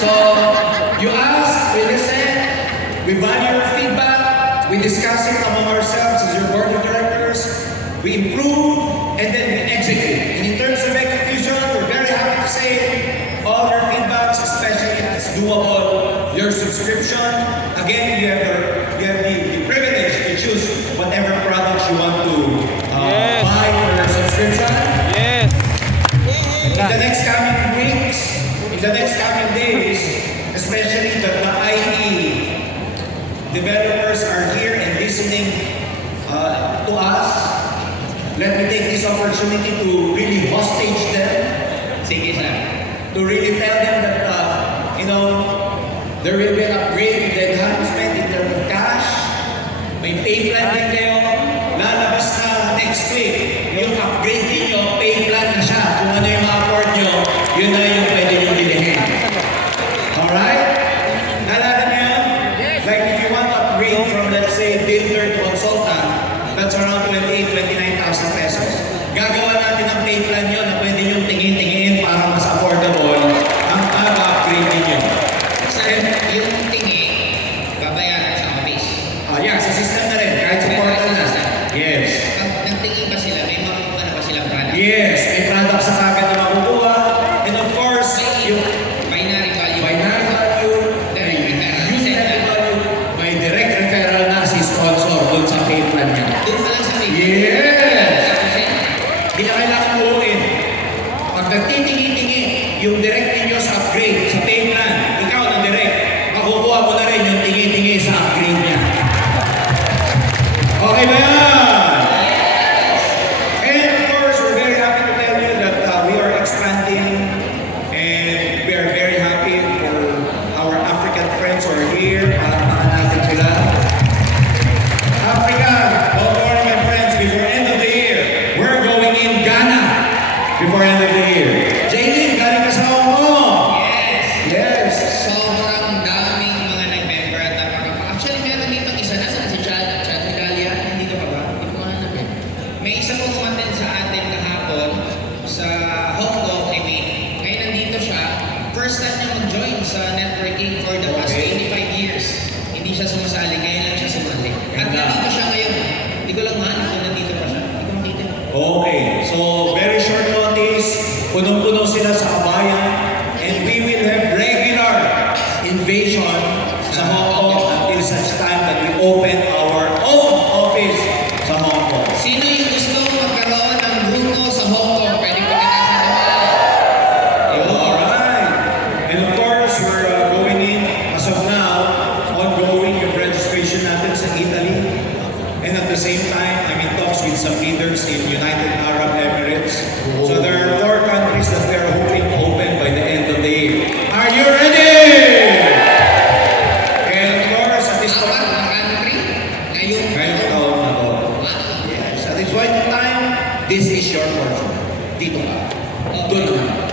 So, you ask, we listen, we value your feedback, we discuss it among ourselves as your board of directors, we improve, and then we execute. And in terms of execution, we're very happy to say all your feedbacks, especially if it's doable, your subscription. Again, you have the privilege to choose whatever products you want to buy for your subscription. Yes. In the next coming weeks, in the next coming days, especially the IE developers are here and listening to us. Let me take this opportunity to really hostage them. Sige, sir. To really tell them that, there will be an upgrade, the enhancement in terms of cash. May pay plan din kayo. Lalabas na next week. Yung upgrade ninyo, pay plan na siya. Kung ano yung ma-afford nyo, yun na yung pwede nyo bilhin. Alright? Nalala nyo yun? Like if you want to upgrade from, let's say, builder to consultant, that's around 29,000 pesos. Gagawa natin ang pay plan nyo na pwede nyo tingin-tingin para mas affordable ang upgrade ninyo. Yung tingi, babayaran sa office. Yeah, sa system na rin, kahit sa portal na. Yes. Pag nagtingi ba sila, may makukuha na ba silang product? Yes, may product sa kagad na makukuha. And of course, yung Binary value. binary value, may unit value, may direct referral na si sponsor doon sa pay plan niya. Doon pa lang sa pay. Yes! Hindi na kailangan buuin. Pag nagtitingi-tingi, yung direct ninyo sa upgrade, sa pay plan, ikaw na direct, makukuha mo na rin yung tingi-tingi sa upgrade niya. Okay ba yan? And of course, we're very happy to tell you that we are expanding and we are very happy for our African friends who are here. Palakpakan natin sila. Africa, don't worry my friends, before end of the year, we're going in Ghana before end of the year. Jaylin, galing ka sa Hong Kong. Yes. Yes. Sobrang daming mga nag-member at actually, meron dito isa na si Chad Hidalia. Nandito ka ba? Hindi ko mahanap eh. May isa po kumaten sa atin kahapon sa Hong Kong, ngayon nandito siya. First time niya mag-join sa networking for the past 25 years. Hindi siya sumasali, ngayon lang siya sumali. At nandito siya ngayon. Hindi ko lang mahanap kung nandito pa siya. Hindi ko makita. Okay, so very short notice, punong-puno sila sa kabayan, and we will have regular invasion sa Hong Kong until such time that we open our own office sa Hong Kong. Sino yung gusto magkaroon ng grupo sa Hong Kong? Pwede pagkatasan naman. Alright, and of course, we're going in, as of now, ongoing yung registration natin sa Italy, and at the same time, I'm in talks with some leaders in United Arab Emirates. So there are 4 countries that we are hoping to open by the end of the year. Are you ready? And of course, at this Apat point, na country? ngayong taon na to. Yes, at this point in time, this is your portion. Dito ka. Doon naman.